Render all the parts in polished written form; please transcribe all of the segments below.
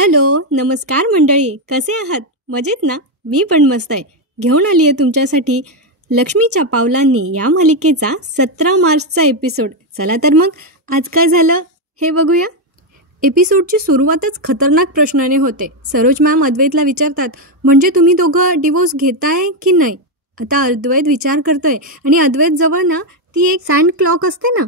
Hello, नमस्कार मंडळी. कसे आहात? मजेत ना? मी पण मस्त आहे. घेऊन आली आहे तुमच्यासाठी लक्ष्मीच्या पावलांनी या मालिकेचा 17 मार्चचा एपिसोड. चला तर मग आज काय झालं हे बघूया. एपिसोडची सुरुवातच खतरनाक प्रश्नाने होते. सरोज मॅम अद्वैतला विचारतात, म्हणजे तुम्ही दोघं डिवोर्स घेताय की नाही? आता अद्वैत विचार करतोय आणि अद्वैत जवळ ना ती एक सँड क्लॉक असते ना,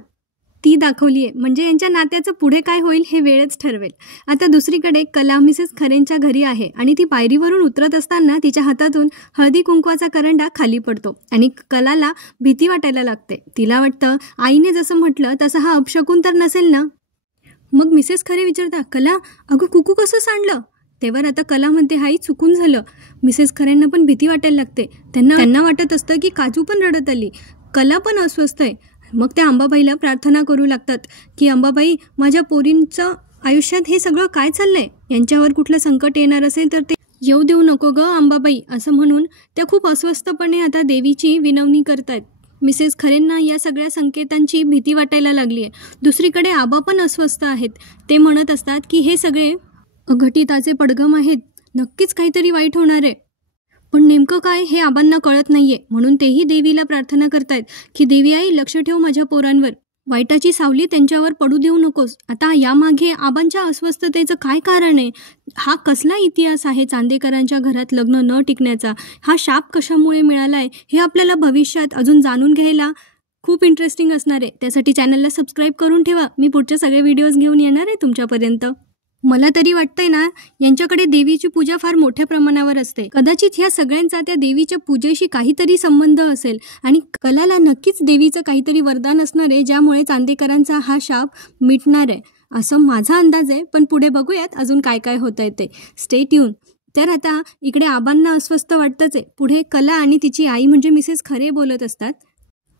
ती दाखवली आहे. म्हणजे यांच्या नात्याचं पुढे काय होईल हे वेळच ठरवेल. आता दुसरीकडे कला मिसेस खरेंच्या घरी आहे आणि ती पायरीवरून उतरत असताना तिच्या हातातून हळदी कुंकवाचा करंडा खाली पडतो आणि कलाला भीती वाटायला लागते. तिला वाटतं आईने जसं म्हटलं तसं हा अपशकून तर नसेल ना. मग मिसेस खरे विचारता, कला अगं कुकू कसं सांडलं? तेव्हा आता कला म्हणते, हाई चुकून झालं. मिसेस खरेंना पण भीती वाटायला लागते. त्यांना वाटत असतं की काजू पण रडत आली, कला पण अस्वस्थ आहे. मग त्या अंबाबाईला प्रार्थना करू लागतात की अंबाबाई, माझ्या पोरींचं आयुष्यात हे सगळं काय चाललंय? यांच्यावर कुठलं संकट येणार असेल तर ते येऊ देऊ नको ग अंबाबाई, असं म्हणून त्या खूप अस्वस्थपणे आता देवीची विनवणी करतायत. मिसेस खरेंना या सगळ्या संकेतांची भीती वाटायला लागली आहे. दुसरीकडे आबा पण अस्वस्थ आहेत. ते म्हणत असतात की हे सगळे अघटिताचे पडगम आहेत, नक्कीच काहीतरी वाईट होणार आहे. पण नेमकं काय हे आबांना कळत नाहीये. म्हणून तेही देवीला प्रार्थना करतायत की देवी आई, लक्ष ठेव माझ्या पोरांवर, वाईटाची सावली त्यांच्यावर पडू देऊ नकोस. आता यामागे आबांच्या अस्वस्थतेचं काय कारण आहे? हा कसला इतिहास आहे चांदेकरांच्या घरात लग्न न टिकण्याचा? हा शाप कशामुळे मिळालाय हे आपल्याला भविष्यात अजून जाणून घ्यायला खूप इंटरेस्टिंग असणार आहे. त्यासाठी चॅनलला सबस्क्राईब करून ठेवा. मी पुढचे सगळे व्हिडिओज घेऊन येणार आहे तुमच्यापर्यंत. मला तरी वाटतंय ना, यांच्याकडे देवीची पूजा फार मोठ्या प्रमाणावर असते. कदाचित ह्या सगळ्यांचा त्या देवीच्या पूजेशी काहीतरी संबंध असेल आणि कलाला नक्कीच देवीचं काहीतरी वरदान असणार आहे, ज्यामुळे चांदेकरांचा हा शाप मिटणार आहे, असं माझा अंदाज आहे. पण पुढे बघूयात अजून काय काय होतंय ते. Stay tune. तर आता इकडे आबांना अस्वस्थ वाटतंच आहे. पुढे कला आणि तिची आई म्हणजे मिसेस खरे बोलत असतात.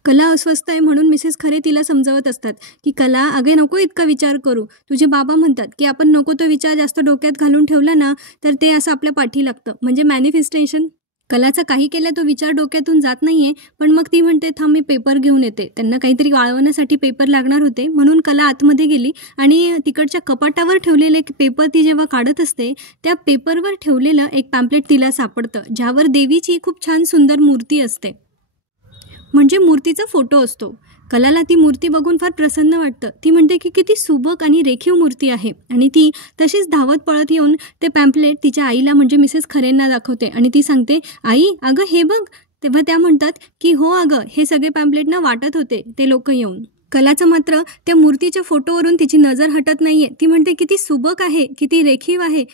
कला अस्वस्थ आहे म्हणून मिसेस खरे तिला समजावत असतात की कला, अगे नको इतका विचार करू. तुझे बाबा म्हणतात की आपण नको तो विचार जास्त डोक्यात घालून ठेवला ना तर ते असं आपल्या पाठी लागतं, म्हणजे मॅनिफेस्टेशन. कलाचा काही केल्या तो विचार डोक्यातून जात नाहीये. पण मग ती म्हणते, थांब मी पेपर घेऊन येते. त्यांना काहीतरी वाळवण्यासाठी पेपर लागणार होते म्हणून कला आतमध्ये गेली आणि तिकडच्या कपाटावर ठेवलेले पेपर ती जेव्हा काढत असते त्या पेपरवर ठेवलेलं एक पॅम्पलेट तिला सापडतं, ज्यावर देवीची खूप छान सुंदर मूर्ती असते, म्हणजे मूर्तीचा फोटो असतो. कलाला ती मूर्ती बघून फार प्रसन्न वाटतं. ती म्हणते की किती सुबक आणि रेखीव मूर्ती आहे आणि ती तशीच धावत पळत येऊन ते पॅम्पलेट तिच्या आईला म्हणजे मिसेस खरेंना दाखवते आणि ती सांगते, आई अगं हे बघ. तेव्हा त्या म्हणतात की हो अगं, हे सगळे पॅम्पलेट ना वाटत होते ते लोक येऊन. कलाचं मात्र त्या मूर्तीच्या फोटोवरून तिची नजर हटत नाहीये. ती म्हणते किती सुबक आहे, किती रेखीव आहे,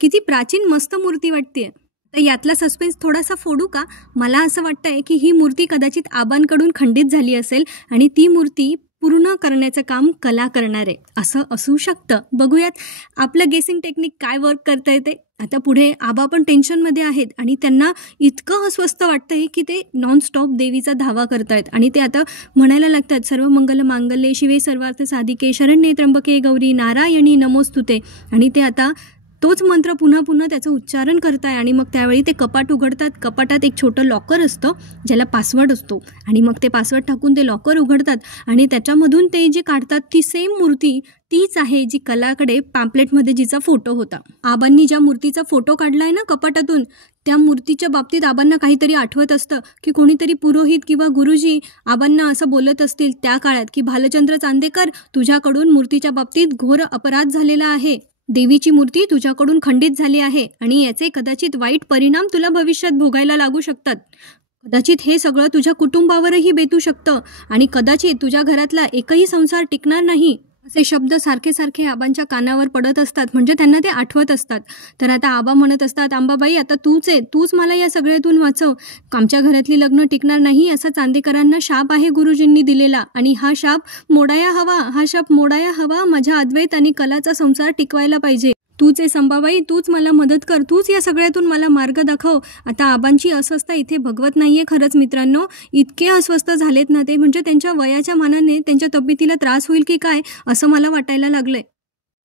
किती प्राचीन मस्त मूर्ती वाटते. तर यातला सस्पेन्स थोडासा फोडू का? मला असं वाटतंय की ही मूर्ती कदाचित आबांकडून खंडित झाली असेल आणि ती मूर्ती पूर्ण करण्याचं काम कला करणार आहे, असं असू शकतं. बघूयात आपलं गेसिंग टेक्निक काय वर्क करता येते. आता पुढे आबा पण टेन्शनमध्ये आहेत आणि त्यांना इतकं अस्वस्थ वाटतंय की ते नॉनस्टॉप देवीचा धावा करतायत आणि ते आता म्हणायला लागतात, सर्व मंगल मांगल्ये शिवे सर्वार्थ साधिके शरण्ये त्र्यंबके गौरी नारायणी नमोस्तुते. आणि ते आता तोच मंत्र पुन्हा पुन्हा त्याचं उच्चारण करताय आणि मग त्यावेळी ते कपाट उघडतात. कपाटात एक छोटं लॉकर असतं ज्याला पासवर्ड असतो आणि मग ते पासवर्ड टाकून ते लॉकर उघडतात आणि त्याच्यामधून ते जे काढतात ती सेम मूर्ती तीच आहे जी कलाकडे पॅम्पलेटमध्ये जिचा फोटो होता. आबांनी ज्या मूर्तीचा फोटो काढला आहे ना कपाटातून, त्या मूर्तीच्या बाबतीत आबांना काहीतरी आठवत असतं की कोणीतरी पुरोहित किंवा गुरुजी आबांना असं बोलत असतील त्या काळात की भालचंद्र चांदेकर, तुझ्याकडून मूर्तीच्या बाबतीत घोर अपराध झालेला आहे, देवीची मूर्ती तुझ्याकडून खंडित झाली आहे आणि याचे कदाचित वाईट परिणाम तुला भविष्यात भोगायला लागू शकतात. कदाचित हे सगळं तुझ्या कुटुंबावरही बेतू शकतं आणि कदाचित तुझ्या घरातला एकही संसार टिकणार नाही. असे शब्द सारखे सारखे आबांच्या कानावर पडत असतात, म्हणजे त्यांना ते आठवत असतात. तर आता आबा म्हणत असतात, अंबाबाई आता तूच आहे, तूच मला या सगळ्यातून वाचव. आमच्या घरातली लग्न टिकणार नाही असा चांदेकरांना शाप आहे गुरुजींनी दिलेला आणि हा शाप मोडाया हवा, हा शाप मोडाया हवा. माझ्या अद्वैत आणि कलाचा संसार टिकवायला पाहिजे. तूच आहे संबाबाई, तूच मला मदत कर, तूच या सगळ्यातून मला मार्ग दाखव. आता आबांची अस्वस्थता इथे भगवत नाहीये. खरंच मित्रांनो, इतके अस्वस्थ झालेत ना ते, म्हणजे त्यांच्या वयाच्या मानाने त्यांच्या तब्येतीला त्रास होईल की काय असं मला वाटायला लागलंय.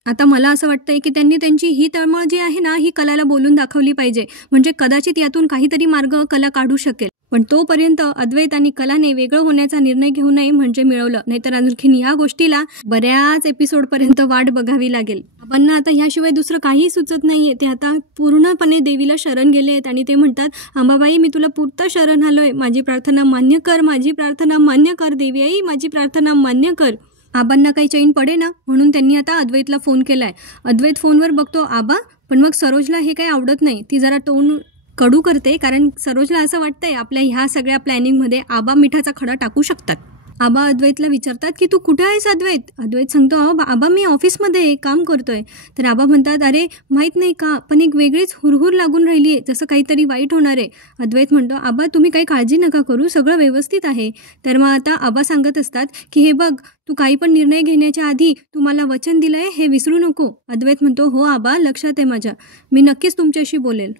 आता मला असं वाटतंय की त्यांनी त्यांची ही तळमळ जी आहे ना ही कलाला बोलून दाखवली पाहिजे, म्हणजे कदाचित यातून काहीतरी मार्ग कला काढू शकेल. पण तोपर्यंत अद्वैत आणि कलाने वेगळं होण्याचा निर्णय घेऊ नये म्हणजे मिळवलं, नाहीतर आणखीन या गोष्टीला बऱ्याच एपिसोडपर्यंत वाट बघावी लागेल. बाबांना आता ह्याशिवाय दुसरं काही सुचत नाहीये. ते आता पूर्णपणे देवीला शरण गेले आहेत आणि ते म्हणतात, अंबाबाई मी तुला पुरतं शरण आलोय, माझी प्रार्थना मान्य कर, माझी प्रार्थना मान्य कर, देवी आई माझी प्रार्थना मान्य कर. आबांना काही चैन पडे ना म्हणून त्यांनी आता अद्वैतला फोन केलाय. अद्वैत फोनवर बघतो आबा, पण मग सरोजला हे काही आवडत नाही. ती जरा टोन कडू करते, कारण सरोजला असं वाटतंय आपल्या ह्या सगळ्या प्लॅनिंगमध्ये आबा मिठाचा खडा टाकू शकतात. आबा अद्वैतला विचारतात की तू कुठे आहेस अद्वैत? अद्वैत सांगतो आबा मी ऑफिसमध्ये काम करतोय. तर आबा म्हणतात अरे माहीत नाही का, पण एक वेगळीच हुरहुर लागून राहिली आहे, जसं काहीतरी वाईट होणार आहे. अद्वैत म्हणतो आबा तुम्ही काही काळजी नका करू, सगळं व्यवस्थित आहे. तर मग आता आबा सांगत असतात की हे बघ तू काही पण निर्णय घेण्याच्या आधी तू मला वचन दिलंय हे विसरू नको. अद्वैत म्हणतो हो आबा लक्षात आहे माझ्या, मी नक्कीच तुमच्याशी बोलेल,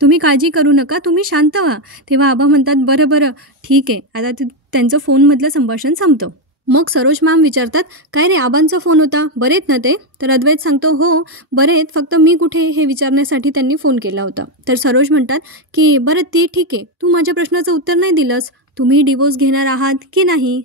तुम्ही काळजी करू नका, तुम्ही शांत व्हा. तेव्हा आबा म्हणतात बरं ठीक आहे. आता त्यांचं फोनमधलं संभाषण संपतं. मग सरोज मॅम विचारतात काय रे आबांचा फोन होता, बरेत ना ते? तर अद्वैत सांगतो हो बरेत, फक्त मी कुठे हे विचारण्यासाठी त्यांनी फोन केला होता. तर सरोज म्हणतात की बरं ती ठीक आहे, तू माझ्या प्रश्नाचं उत्तर नाही दिलंस, तुम्ही डिवोर्स घेणार आहात की नाही?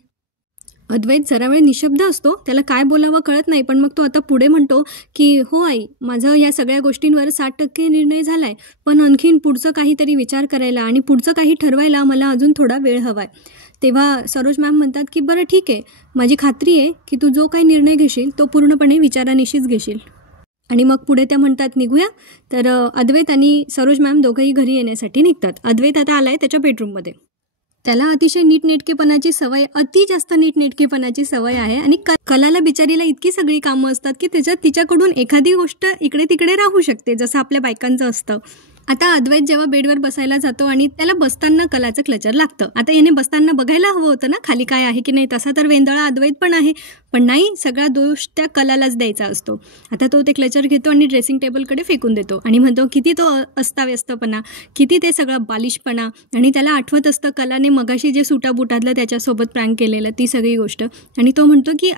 अद्वैत जरा वेळ निशब्द असतो, त्याला काय बोलावं कळत नाही. पण मग तो आता पुढे म्हणतो की हो आई, माझं या सगळ्या गोष्टींवर 60% निर्णय झालाय, पण आणखीन पुढचं काहीतरी विचार करायला आणि पुढचं काही ठरवायला मला अजून थोडा वेळ हवाय. तेव्हा सरोज मॅम म्हणतात की बरं ठीक आहे, माझी खात्री आहे की तू जो काही निर्णय घेशील तो पूर्णपणे विचारानिशीच घेशील. आणि मग पुढे त्या म्हणतात निघूया. तर अद्वैत आणि सरोज मॅम दोघंही घरी येण्यासाठी निघतात. अद्वैत आता आलाय त्याच्या बेडरूममध्ये. त्याला अतिशय नीटनेटकेपणाची सवय, अति जास्त नीटनेटकेपणाची सवय आहे. आणि कलाला बिचारीला इतकी सगळी कामं असतात की तिच्याकडून एखादी गोष्ट इकडे तिकडे राहू शकते, जसं आपल्या बायकांचं असतं. आता अद्वैत जेव्हा बेडवर बसायला जातो आणि त्याला बसताना कलाचं क्लचर लागतं. आता याने बसताना बघायला हवं होतं ना खाली काय आहे की नाही, तसा तर वेंदळा अद्वैत पण आहे, पण नाही, सगळा दोष त्या कलालाच द्यायचा असतो. आता तो ते क्लचर घेतो आणि ड्रेसिंग टेबलकडे फेकून देतो आणि म्हणतो किती तो अस्ताव्यस्तपणा, किती ते सगळं बालिशपणा. आणि त्याला आठवत असतं कलाने मगाशी जे सुटाबुटातलं त्याच्यासोबत प्रँक केलेलं ती सगळी गोष्ट. आणि तो म्हणतो की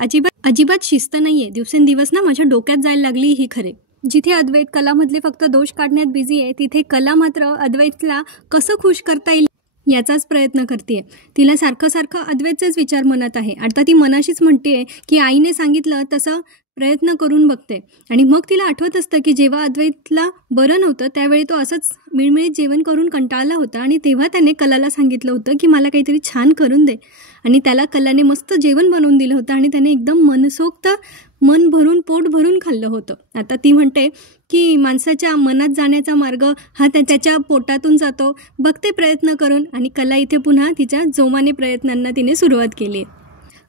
अजिबात शिस्त नाहीये, दिवसेंदिवस ना माझ्या डोक्यात जायला लागली ही खरे. जिथे अद्वैत कलामधले फक्त दोष काढण्यात बिझी आहे, तिथे कला मात्र अद्वैतला कसं खुश करता येईल याचाच प्रयत्न करते. तिला सारखं अद्वैतचेच विचार मनात आहे. आता ती मनाशीच म्हणते की आईने सांगितलं तसं प्रयत्न करून बघते. आणि मग तिला आठवत असतं की जेव्हा अद्वैतला बरं नव्हतं त्यावेळी तो असंच मिळमिळीत जेवण करून कंटाळला होता आणि तेव्हा त्याने कलाला सांगितलं होतं की मला काहीतरी छान करून दे. आणि त्याला कलाने मस्त जेवण बनवून दिलं होतं आणि त्याने एकदम मनसोक्त मन भरून पोट भरून खाल्लं होतं. आता ती म्हणते की माणसाच्या मनात जाण्याचा मार्ग हा त्याच्या पोटातून जातो, बघते प्रयत्न करून. आणि कला इथे पुन्हा तिच्या जोमाने प्रयत्नांना तिने सुरुवात केली आहे.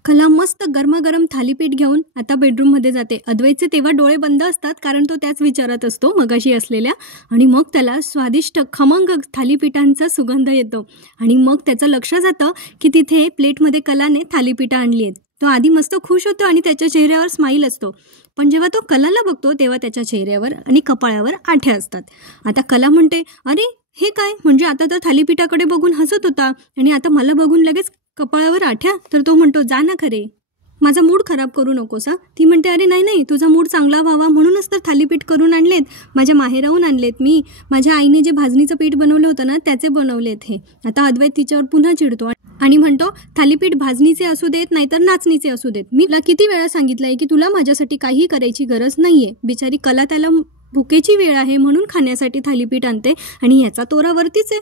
कला मस्त गरमागरम थालीपीठ घेऊन आता बेडरूममध्ये जाते. अद्वैतचे तेव्हा डोळे बंद असतात कारण तो त्याच विचारात असतो मगाशी असलेल्या. आणि मग त्याला स्वादिष्ट खमंग थालीपीठांचा सुगंध येतो आणि मग त्याचं लक्ष जातं की तिथे प्लेटमध्ये कलाने थालीपीठं आणली आहेत. तो आधी मस्त खुश होतो आणि त्याच्या चेहऱ्यावर स्माईल असतो, पण जेव्हा तो कलाला बघतो तेव्हा त्याच्या चेहऱ्यावर आणि कपाळावर आठ्या असतात. आता कला म्हणते अरे हे काय, म्हणजे आता तर थालीपीठाकडे बघून हसत होता आणि आता मला बघून लगेच कपाळावर आठ्या. तर तो म्हणतो जा ना खरे, माझा मूड खराब करू नकोस. ती म्हणते अरे नाही, तुझा मूड चांगला व्हावा म्हणूनच तर थालीपीठ करून आणलेत, माझ्या माहेराहून आणलेत मी, माझ्या आईने जे भाजणीचं पीठ बनवलं होतं ना त्याचे बनवलेत हे. आता अद्वैत तिच्यावर पुन्हा चिडतो आणि म्हणतो थालीपीठ भाजणीचे असू देत नाहीतर नाचणीचे असू देत, मी तुला किती वेळा सांगितलंय की तुला माझ्यासाठी काही करायची गरज नाहीये. बिचारी कला त्याला भुकेची वेळ आहे म्हणून खाण्यासाठी थालीपीठ आणते आणि याचा तोरावरतीच आहे.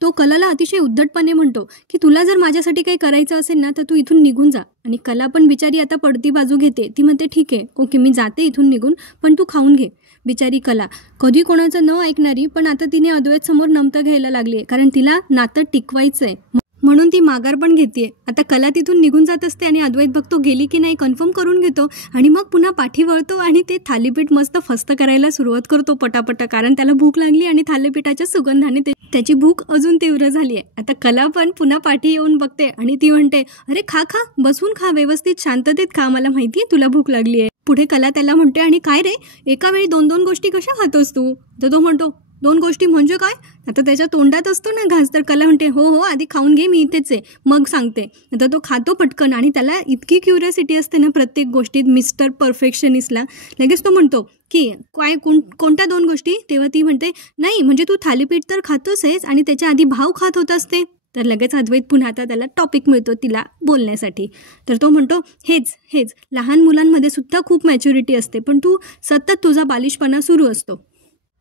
तो कलाला अतिशय उद्धटपणे म्हणतो की तुला जर माझ्यासाठी काही करायचं असेल ना तर तू इथून निघून जा. आणि कला पण बिचारी आता पडती बाजू घेते. ती म्हणते ठीक आहे ओके मी जाते इथून निघून, पण तू खाऊन घे. बिचारी कला कधी कोणाचं न ऐकणारी, पण आता तिने अद्वैत समोर नमतं घ्यायला लागली आहे कारण तिला नातं टिकवायचं आहे म्हणून ती माघार पण घेते. आता कला तिथून निघून जात असते आणि अद्वैत बघतो गेली की नाही कन्फर्म करून घेतो आणि मग पुन्हा पाठी वळतो आणि ते थालीपीठ मस्त फस्त करायला सुरुवात करतो पटापट, कारण त्याला भूक लागली आणि थालीपीठाच्या सुगंधाने त्याची भूक अजून तीव्र झाली आहे. आता कला पण पुन्हा पाठी येऊन बघते आणि ती म्हणते अरे खा बसून खा, व्यवस्थित शांततेत खा, मला माहिती आहे तुला भूक लागली आहे. पुढे कला त्याला म्हणते आणि काय रे एका वेळी 2 गोष्टी कशा खातोस तू? तर तो म्हणतो 2 गोष्टी म्हणजे काय? आता त्याच्या तोंडात असतो ना घास, तर कला म्हणते हो हो आधी खाऊन घे, मी इथेच आहे, मग सांगते. आता तो खातो पटकन आणि त्याला इतकी क्युरिओसिटी असते ना प्रत्येक गोष्टीत मिस्टर परफेक्शनिस्टला. लगेच तो म्हणतो की काय कोणत्या 2 गोष्टी? तेव्हा ती म्हणते नाही म्हणजे तू थालीपीठ तर खातोस आहेस आणि त्याच्या आधी भाव खात होतास ते. तर लगेच अद्वैत पुन्हा आता त्याला टॉपिक मिळतो तिला बोलण्यासाठी. तर तो म्हणतो हेच लहान मुलांमध्ये सुद्धा खूप मॅच्युरिटी असते, पण तू सतत तुझा बालिशपणा सुरू असतो.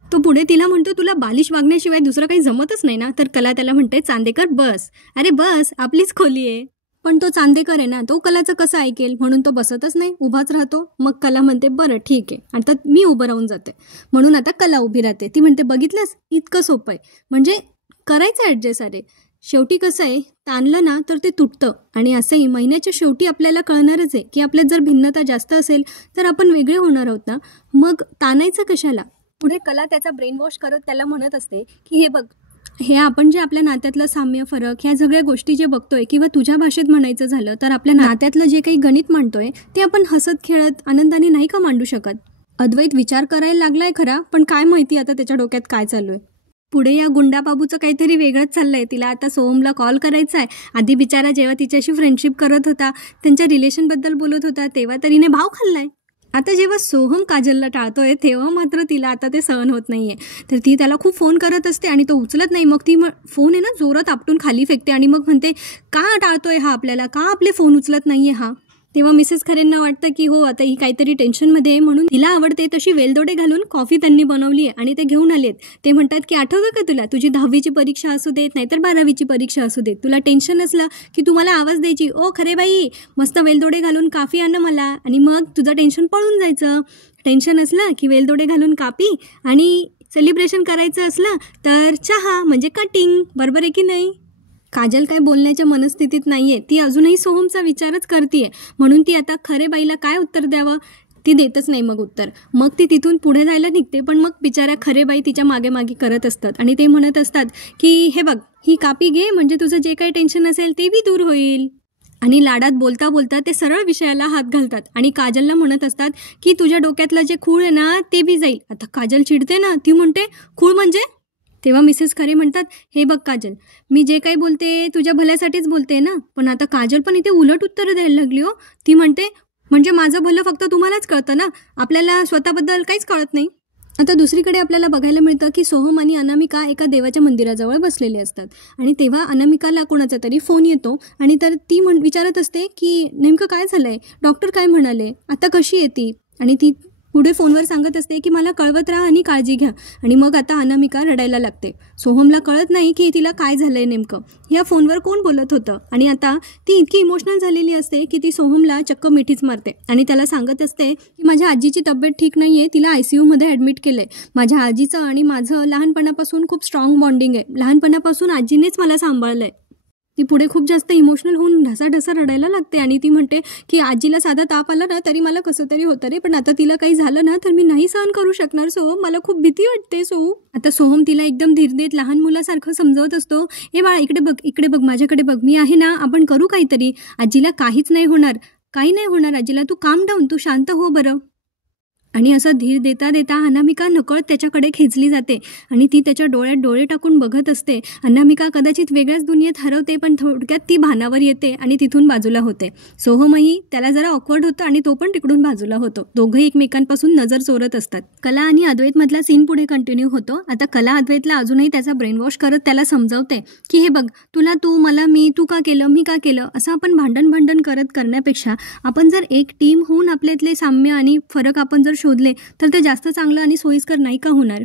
तो पुढे तिला म्हणतो तुला बालिश वागण्याशिवाय दुसरं काही जमतच नाही ना. तर कला त्याला म्हणते चांदेकर बस. अरे बस, आपलीच खोली आहे. पण तो चांदेकर आहे ना, तो कलाचं कसं ऐकेल, म्हणून तो बसतच नाही, उभाच राहतो. मग कला म्हणते बरं ठीक आहे, आता मी उभं राहून जाते. म्हणून आता कला उभी राहते. ती म्हणते बघितलंस, इतकं सोपं आहे, म्हणजे करायचं ॲडजस्ट. अरे शेवटी कसं आहे, ताणलं ना तर ते तुटतं. आणि असंही महिन्याच्या शेवटी आपल्याला कळणारच आहे की आपल्यात जर भिन्नता जास्त असेल तर आपण वेगळे होणार आहोत ना, मग ताणायचं कशाला. पुढे कला त्याचा ब्रेन वॉश करत त्याला म्हणत असते की हे बघ, हे आपण जे आपल्या नात्यातलं साम्य, फरक, ह्या सगळ्या गोष्टी जे बघतोय, किंवा तुझ्या भाषेत म्हणायचं झालं तर आपल्या नात्यातलं जे काही गणित मांडतोय ते आपण हसत खेळत आनंदाने नाही का मांडू शकत. अद्वैत विचार करायला लागलाय खरा, पण काय माहिती आता त्याच्या डोक्यात काय चालू आहे. पुढे या गुंडाबाबूचं काहीतरी वेगळंच चाललंय. तिला आता सोहमला कॉल करायचा आहे. आधी बिचारा जेव्हा तिच्याशी फ्रेंडशिप करत होता, त्यांच्या रिलेशनबद्दल बोलत होता, तेव्हा तरीने भाव खाल्लाय. आता जेव्हा सोहम काजलला टाळतोय तेव्हा मात्र तिला आता ते सहन होत नाहीये. तर ती त्याला खूप फोन करत असते आणि तो उचलत नाही. मग ती फोन आहे ना जोरात आपटून खाली फेकते आणि मग म्हणते का टाळतोय हा आपल्याला, का आपले फोन उचलत नाहीये हा. तेव्हा मिसेस खरेंना वाटतं की हो आता ही काहीतरी टेन्शनमध्ये आहे, म्हणून तिला आवडते तशी वेलदोडे घालून कॉफी त्यांनी बनवली आहे आणि ते घेऊन आलेत. ते म्हणतात की आठवतं का तुला, तुझी 10वीची परीक्षा असू देत नाहीतर 12वीची परीक्षा असू देत, तुला टेन्शन असलं की तुम्हाला आवाज द्यायची, ओ खरे बाई मस्त वेलदोडे घालून कॉफी आण मला, आणि मग तुझं टेन्शन पळून जायचं. टेन्शन असलं की वेलदोडे घालून कॉफी, आणि सेलिब्रेशन करायचं असलं तर चहा म्हणजे कटिंग. बरोबर आहे की नाही. काजल काय बोलण्याच्या मनस्थितीत नाहीये. ती अजूनही सोहमचा विचारच करतीये, म्हणून ती आता खरे बाईला काय उत्तर द्यावं ती देतच नाही मग उत्तर. मग ती तिथून पुढे जायला निघते, पण मग बिचाऱ्या खरे बाई तिच्या मागे मागे करत असतात आणि ते म्हणत असतात की हे बघ, ही कापी घे म्हणजे तुझं जे काही टेन्शन असेल ते बी दूर होईल. आणि लाडात बोलता बोलता ते सरळ विषयाला हात घालतात आणि काजलला म्हणत असतात की तुझ्या डोक्यातलं जे खूळ आहे ना ते बी जाईल. आता काजल चिडते ना, ती म्हणते खूळ म्हणजे. तेव्हा मिसेस खरे म्हणतात हे बघ काजल, मी जे काही बोलते तुझ्या भल्यासाठीच बोलते ना. पण आता काजल पण इथे उलट उत्तर द्यायला लागली हो. ती म्हणते म्हणजे माझं भलं फक्त तुम्हालाच कळतं ना, आपल्याला स्वतःबद्दल काहीच कळत नाही. आता दुसरीकडे आपल्याला बघायला मिळतं की सोहम आणि अनामिका एका देवाच्या मंदिराजवळ बसलेले असतात आणि तेव्हा अनामिकाला कोणाचा तरी फोन येतो आणि तर ती विचारत असते की नेमकं काय झालंय, डॉक्टर काय म्हणाले, आता कशी येते. आणि ती पुढे फोनवर सांगत असते की मला कळवत राहा आणि काळजी घ्या. आणि मग आता अनामिका रडायला लागते. सोहमला कळत नाही की तिला काय झालंय नेमकं, या फोनवर कोण बोलत होतं. आणि आता ती इतकी इमोशनल झालेली असते की ती सोहमला चक्क मिठीच मारते आणि त्याला सांगत असते की माझ्या आजीची तब्येत ठीक नाही आहे, तिला ICUमध्ये ॲडमिट केलं आहे. माझ्या आजीचं आणि माझं लहानपणापासून खूप स्ट्रॉंग बॉन्डिंग आहे, लहानपणापासून आजीनेच मला सांभाळलं आहे. ती पुढे खूप जास्त इमोशनल होऊन ढसाढसा रडायला लागते आणि ती म्हणते की आजीला साधा ताप आला ना तरी मला कसं तरी होतं रे, पण आता तिला काही झालं ना तर मी नाही सहन करू शकणार सोहम, मला खूप भीती वाटते सोहम. आता सोहम तिला एकदम धीर देत लहान मुलासारखं समजवत असतो, हे बाळा इकडे बघ माझ्याकडे बघ, मी आहे ना, आपण करू काहीतरी, आजीला काहीच नाही होणार, काही नाही होणार आजीला, तू काम डाऊन, तू शांत हो बरं. आणि असं धीर देता देता अनामिका नकळत त्याच्याकडे खेचली जाते आणि ती त्याच्या डोळ्यात डोळे टाकून बघत असते. अनामिका कदाचित वेगळ्याच दुनियेत हरवते, पण थोडक्यात ती भानावर येते आणि तिथून बाजूला होते. सोहमही त्याला जरा ऑकवर्ड होतं आणि तो पण तिकडून बाजूला होतो. दोघंही एकमेकांपासून नजर चोरत असतात. कला आणि अद्वैतमधला सीन पुढे कंटिन्यू होतो. आता कला अद्वैतला अजूनही त्याचा ब्रेन वॉश करत त्याला समजावते की हे बघ, तुला तू, मला मी, तू का केलं, मी का केलं, असं आपण भांडण करण्यापेक्षा आपण जर एक टीम होऊन आपल्यातले साम्य आणि फरक आपण जर शोधले तर ते जास्त चांगलं आणि सोयीस्कर नाही का होणार.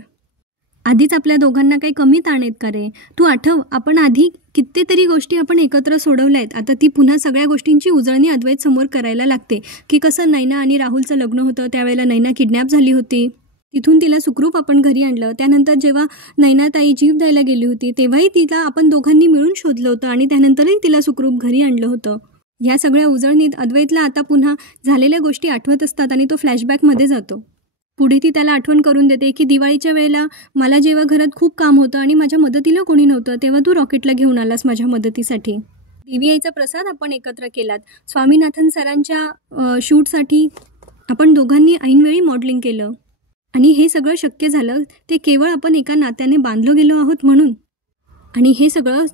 आधीच आपल्या दोघांना काही कमी ताण आहेत का रे. तू आठव, आपण आधी कितीतरी गोष्टी आपण एकत्र सोडवल्या आहेत. आता ती पुन्हा सगळ्या गोष्टींची उजळणी अद्वैत समोर करायला लागते की कसं नैना आणि राहुलचं लग्न होतं, त्यावेळेला नैना किडनॅप झाली होती, तिथून तिला सुखरूप आपण घरी आणलं. त्यानंतर जेव्हा नैनाताई जीव द्यायला गेली होती तेव्हाही तिला आपण दोघांनी मिळून शोधलं होतं आणि त्यानंतरही तिला सुखरूप घरी आणलं होतं. ह्या सगळ्या उजळणीत अद्वैतला आता पुन्हा झालेल्या गोष्टी आठवत असतात आणि तो फ्लॅशबॅकमध्ये जातो. पुढे ती त्याला आठवण करून देते की दिवाळीच्या वेळेला मला जेव्हा घरात खूप काम होतं आणि माझ्या मदतीला कोणी नव्हतं तेव्हा तू रॉकेटला घेऊन आलास माझ्या मदतीसाठी. DVIचा प्रसाद आपण एकत्र केलात. स्वामीनाथन सरांच्या शूटसाठी आपण दोघांनी ऐनवेळी मॉडेलिंग केलं. आणि हे सगळं शक्य झालं ते केवळ आपण एका नात्याने बांधलो गेलो आहोत म्हणून. आणि हे सगळं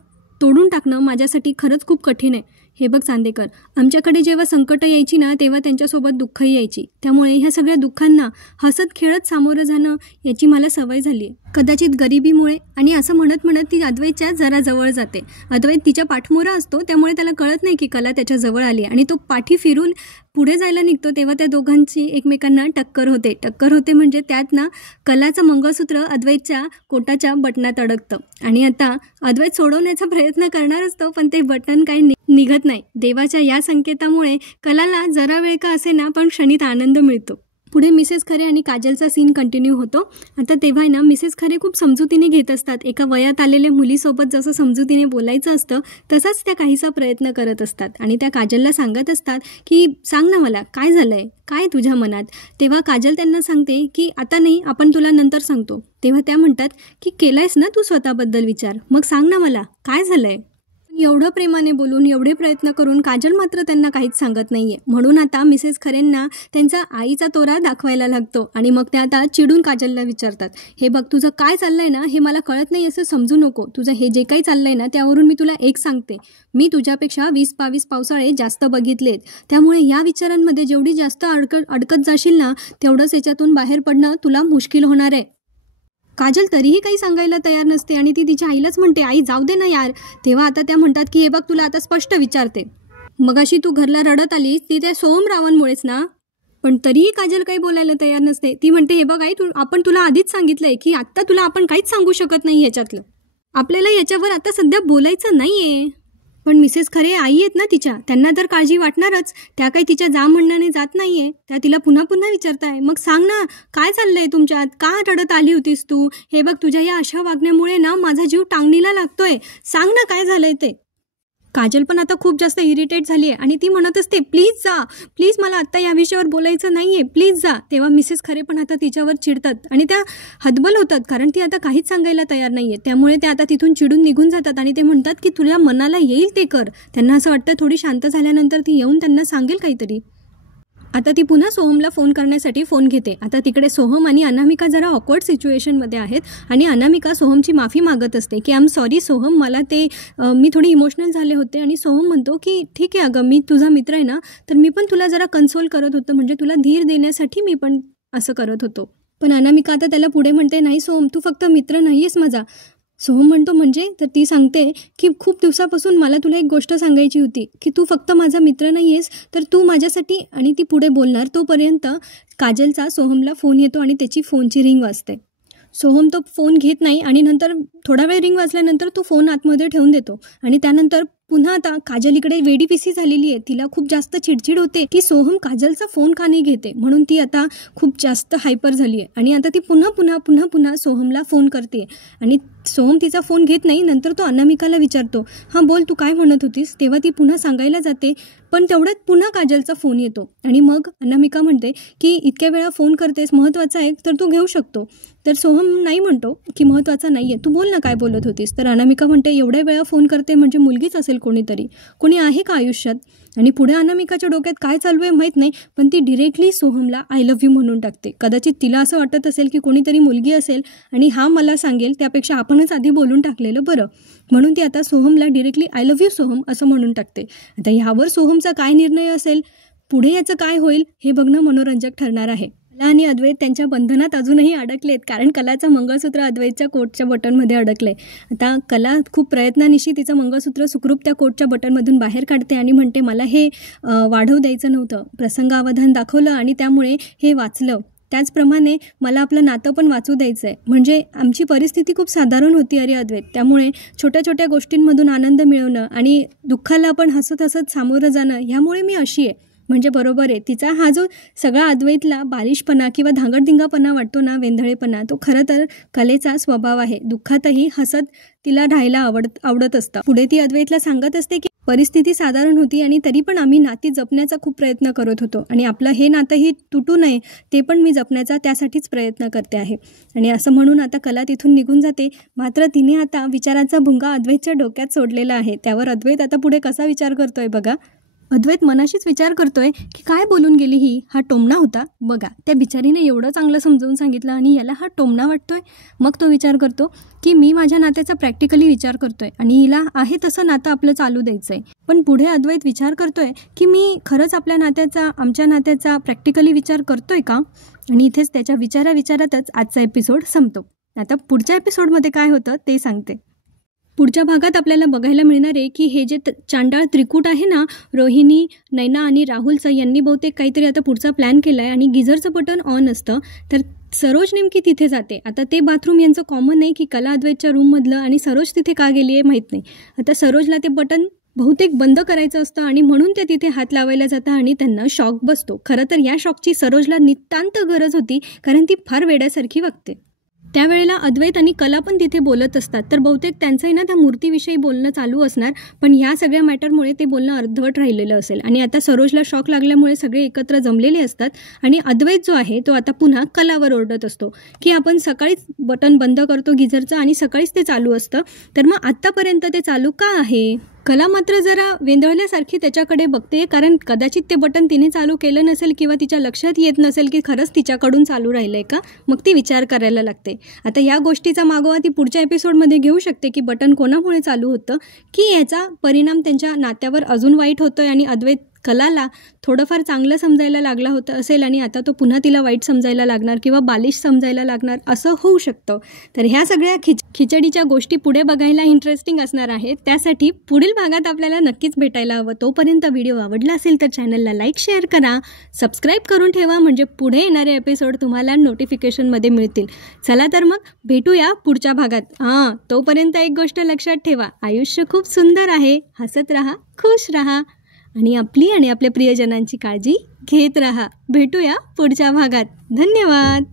तोडून टाकणं माझ्यासाठी खरंच खूप कठीण आहे. हे बघ चांदेकर, आमच्याकडे जेव्हा संकटं यायची ना तेव्हा त्यांच्यासोबत दुःखही यायची. त्यामुळे ह्या सगळ्या दुःखांना हसत खेळत सामोरं जाणं याची मला सवय झाली आहे. कदाचित गरिबीमुळे. आणि असं म्हणत म्हणत ती अद्वैतच्या जरा जवळ जाते. अद्वैत तिच्या पाठमोरा असतो, त्यामुळे त्याला कळत नाही की कला त्याच्या जवळ आली. आणि तो पाठी फिरून पुढे जायला निघतो तेव्हा त्या दोघांची एकमेकांना टक्कर होते म्हणजे त्यात ना कलाचं मंगळसूत्र अद्वैतच्या कोटाच्या बटनात अडकतं. आणि आता अद्वैत सोडवण्याचा प्रयत्न करणार असतो, पण ते बटन काही निघत नाही. देवाच्या या संकेतामुळे कलाला जरा वेळ का असेना पण क्षणिक आनंद मिळतो. पुढे मिसेस खरे आणि काजलचा सीन कंटिन्यू होतो. आता तेव्हा ना मिसेस खरे खूप समजुतीने घेत असतात. एका वयात आलेल्या मुलीसोबत जसं समजुतीने बोलायचं असतं तसाच त्या काहीसा प्रयत्न करत असतात. आणि त्या काजलला सांगत असतात की सांग ना मला काय झालंय, काय तुझ्या मनात. तेव्हा काजल त्यांना सांगते की आता नाही, आपण तुला नंतर सांगतो. तेव्हा त्या म्हणतात की केलायस ना तू स्वतःबद्दल विचार, मग सांग ना मला काय झालंय. एवढं प्रेमाने बोलून एवढे प्रयत्न करून काजल मात्र त्यांना काहीच सांगत नाहीये. म्हणून आता मिसेस खरेंना त्यांचा आईचा तोरा दाखवायला लागतो. आणि मग त्या आता चिडून काजलला विचारतात, हे बघ तुझं काय चाललंय ना हे मला कळत नाही असं समजू नको. तुझं हे जे काही चाललंय ना त्यावरून मी तुला एक सांगते, मी तुझ्यापेक्षा 20-22 पावसाळे जास्त बघितलेत. त्यामुळे या विचारांमध्ये जेवढी जास्त अडकत जाशील ना तेवढंच याच्यातून बाहेर पडणं तुला मुश्किल होणार आहे. काजल तरीही काही सांगायला तयार नसते आणि ती तिच्या आईलाच म्हणते, आई जाऊ दे ना यार. तेव्हा आता त्या म्हणतात की हे बघ तुला आता स्पष्ट विचारते, मगाशी तू घरला रडत आलीस ती त्या सोहमरावांमुळेच ना. पण तरीही काजल काही बोलायला तयार नसते. ती म्हणते, हे बघ आई आपण तुला आधीच सांगितलंय की आत्ता तुला आपण काहीच सांगू शकत नाही याच्यातलं, आपल्याला याच्यावर आता सध्या बोलायचं नाहीये. पण मिसेस खरे आई आहेत ना तिच्या, त्यांना तर काळजी वाटणारच. त्या काही तिच्या जा म्हणण्याने जात नाहीये. त्या तिला पुन्हा पुन्हा विचारताय, मग सांग ना काय चाललंय तुमच्यात, का रडत आली होतीस तू. हे बघ तुझ्या या अशा वागण्यामुळे ना माझा जीव टांगणीला लागतोय, सांग ना काय झालंय ते. काजल पण आता खूप जास्त इरिटेट झाली आहे आणि ती म्हणत असते, प्लीज जा, प्लीज मला आत्ता या विषयावर बोलायचं नाहीये, प्लीज जा. तेव्हा मिसेस खरे पण आता तिच्यावर चिडतात आणि त्या हतबल होतात, कारण ती आता काहीच सांगायला तयार नाहीये. त्यामुळे ते आता तिथून चिडून निघून जातात आणि ते म्हणतात की तुझ्या मनाला येईल ते कर. त्यांना असं वाटतं थोडी शांत झाल्यानंतर ती येऊन त्यांना सांगेल काहीतरी. आता ती पुन्हा सोहमला फोन करण्यासाठी फोन घेते. आता तिकडे सोहम आणि अनामिका जरा ऑकवर्ड सिच्युएशनमध्ये आहेत आणि अनामिका सोहमची माफी मागत असते की आय एम सॉरी सोहम, मला ते मी थोडी इमोशनल झाले होते. आणि सोहम म्हणतो की ठीक आहे अगं, मी तुझा मित्र आहे ना, तर मी पण तुला जरा कन्सोल करत होतो, म्हणजे तुला धीर देण्यासाठी मी पण असं करत होतो. पण अनामिका आता त्याला पुढे म्हणते, नाही सोहम तू फक्त मित्र नाही आहेस माझा. सोहम म्हणतो म्हणजे, तर ती सांगते की खूप दिवसापासून मला तुला एक गोष्ट सांगायची होती की तू फक्त माझा मित्र नाही आहेस, तर तू माझ्यासाठी. आणि ती पुढे बोलणार तोपर्यंत काजलचा सोहमला फोन येतो आणि त्याची फोनची रिंग वाजते. सोहम तो फोन घेत नाही आणि नंतर थोडा वेळ रिंग वाजल्यानंतर तो फोन आतमध्ये ठेवून देतो. आणि त्यानंतर पुन्हा आता काजल इकडे वेडीपिसी झालेली आहे. तिला खूप जास्त चिडचिड होते की सोहम काजलचा फोन का नाही घेते, म्हणून ती आता खूप जास्त हायपर झाली आहे. आणि आता ती पुन्हा पुन्हा पुन्हा पुन्हा सोहमला फोन करते आणि सोहम तिचा फोन घेत नाही. नंतर तो अनामिकाला विचारतो, हां बोल तू काय म्हणत होतीस. तेव्हा ती पुन्हा सांगायला जाते, पण तेवढ्यात पुन्हा काजलचा फोन येतो. आणि मग अनामिका म्हणते की इतक्या वेळा फोन करतेस, महत्त्वाचा आहे तर तू घेऊ शकतो. तर सोहम नाही म्हणतो की महत्त्वाचा नाही आहे, तू बोल ना काय बोलत होतीस. तर अनामिका म्हणते, एवढ्या वेळा फोन करते म्हणजे मुलगीच असेल कोणीतरी, कोणी आहे का आयुष्यात. आणि पुढे अनामिकाच्या डोक्यात काय चालू आहे माहीत नाही, पण ती डिरेक्टली सोहमला आय लव्ह यू म्हणून टाकते. कदाचित तिला असं वाटत असेल की कोणीतरी मुलगी असेल आणि हा मला सांगेल, त्यापेक्षा आपणच आधी बोलून टाकलेलं बरं, म्हणून ती आता सोहमला directly I love you Soham असं म्हणून टाकते. आता ह्यावर सोहमचा काय निर्णय असेल, पुढे याचं काय होईल हे बघणं मनोरंजक ठरणार आहे. कला आणि अद्वैत त्यांच्या बंधनात अजूनही अडकलेत, कारण कलाचं मंगळसूत्र अद्वैतच्या कोटच्या बटनमध्ये अडकलंय. आता कला खूप प्रयत्नानिशी तिचं मंगळसूत्र सुखरूप त्या कोटच्या बटनमधून बाहेर काढते आणि म्हणते, मला हे वाढवू द्यायचं नव्हतं, प्रसंगावधान दाखवलं आणि त्यामुळे हे वाचलं. त्याचप्रमाणे मला आपलं नातं पण वाचू द्यायचं आहे. म्हणजे आमची परिस्थिती खूप साधारण होती अरे अद्वैत, त्यामुळे छोट्या छोट्या गोष्टींमधून आनंद मिळवणं आणि दुःखाला पण हसत हसत सामोरं जाणं, ह्यामुळे मी अशी आहे. म्हणजे बरोबर आहे, तिचा हा जो सगळा अद्वैतला बालिशपणा किंवा धांगडधिंगापणा वाटतो ना, वेंधळेपणा, तो खरं तर कलेचा स्वभाव आहे. दुःखातही हसत तिला राहायला आवडत असतं. पुढे ती अद्वैतला सांगत असते की परिस्थिती साधारण होती आणि तरी पण आम्ही नाती जपण्याचा खूप प्रयत्न करत होतो आणि आपलं हे नातंही तुटू नये ते पण मी जपण्याचा त्यासाठीच प्रयत्न करते आहे. आणि असं म्हणून आता कला तिथून निघून जाते. मात्र तिने आता विचाराचा भुंगा अद्वैतच्या डोक्यात सोडलेला आहे. त्यावर अद्वैत आता पुढे कसा विचार करतोय बघा. अद्वैत मनाशीच विचार करतोय की काय बोलून गेली ही, हा टोमणा होता. बघा, त्या बिचारीने एवढं चांगलं समजावून सांगितलं आणि याला हा टोमणा वाटतोय. मग तो विचार करतो की मी माझ्या नात्याचा प्रॅक्टिकली विचार करतोय आणि हिला आहे तसं नातं आपलं चालू द्यायचं आहे. पण पुढे अद्वैत विचार करतोय की मी खरंच आमच्या नात्याचा प्रॅक्टिकली विचार करतोय का. आणि इथेच त्याच्या विचारातच आजचा एपिसोड संपतो. आता पुढच्या एपिसोडमध्ये काय होतं ते सांगते. पुढच्या भागात आपल्याला बघायला मिळणार आहे की हे जे चांडाळ त्रिकूट आहे ना, रोहिणी, नैना आणि राहुलचं, यांनी बहुतेक काहीतरी आता पुढचा प्लॅन केला आहे. आणि गिझरचं बटन ऑन असतं तर सरोज नेमकी तिथे जाते. आता ते बाथरूम यांचं कॉमन आहे की कला अद्वैतच्या रूममधलं, आणि सरोज तिथे का गेली आहे माहीत नाही. आता सरोजला ते बटन बहुतेक बंद करायचं असतं आणि म्हणून ते तिथे हात लावायला जातं आणि त्यांना शॉक बसतो. खरं तर या शॉकची सरोजला नितांत गरज होती, कारण ती फार वेड्यासारखी वागते. त्यावेळेला अद्वैत आणि कला पण तिथे बोलत असतात. तर बहुतेक त्यांचंही ना त्या मूर्तीविषयी बोलणं चालू असणार, पण ह्या सगळ्या मॅटरमुळे ते बोलणं अर्धवट राहिलेलं असेल. आणि आता सरोजला शॉक लागल्यामुळे सगळे एकत्र जमलेले असतात आणि अद्वैत जो आहे तो आता पुन्हा कलावर ओरडत असतो की आपण सकाळीच बटन बंद करतो गिझरचं आणि सकाळीच ते चालू असतं, तर मग आत्तापर्यंत ते चालू का आहे. कला मात्र जरा वेंदळल्यासारखी त्याच्याकडे बघते, कारण कदाचित ते बटन तिने चालू केलं नसेल किंवा तिच्या लक्षात येत नसेल की खरंच तिच्याकडून चालू राहिलं आहे का. मग ती विचार करायला लागते. आता या गोष्टीचा मागोवा ती पुढच्या एपिसोडमध्ये घेऊ शकते की बटन कोणामुळे चालू होतं, की याचा परिणाम त्यांच्या नात्यावर अजून वाईट होतोय आणि अद्वैत कलाला थोडंफार चांगलं समजायला लागला होतं असेल आणि आता तो पुन्हा तिला वाईट समजायला लागणार किंवा बालिश समजायला लागणार, असं होऊ शकतं. तर ह्या सगळ्या खिचडीच्या गोष्टी पुढे बघायला इंटरेस्टिंग असणार आहेत. त्यासाठी पुढील भागात आपल्याला नक्कीच भेटायला हवं. तोपर्यंत व्हिडिओ आवडला असेल तर चॅनलला लाईक, शेअर करा, सबस्क्राईब करून ठेवा, म्हणजे पुढे येणारे एपिसोड तुम्हाला नोटिफिकेशनमध्ये मिळतील. चला तर मग भेटूया पुढच्या भागात. तोपर्यंत एक गोष्ट लक्षात ठेवा, आयुष्य खूप सुंदर आहे. हसत राहा, खुश राहा आणि आपली आणि आपल्या प्रियजनांची काळजी घेत राहा. भेटूया पुढच्या भागात. धन्यवाद.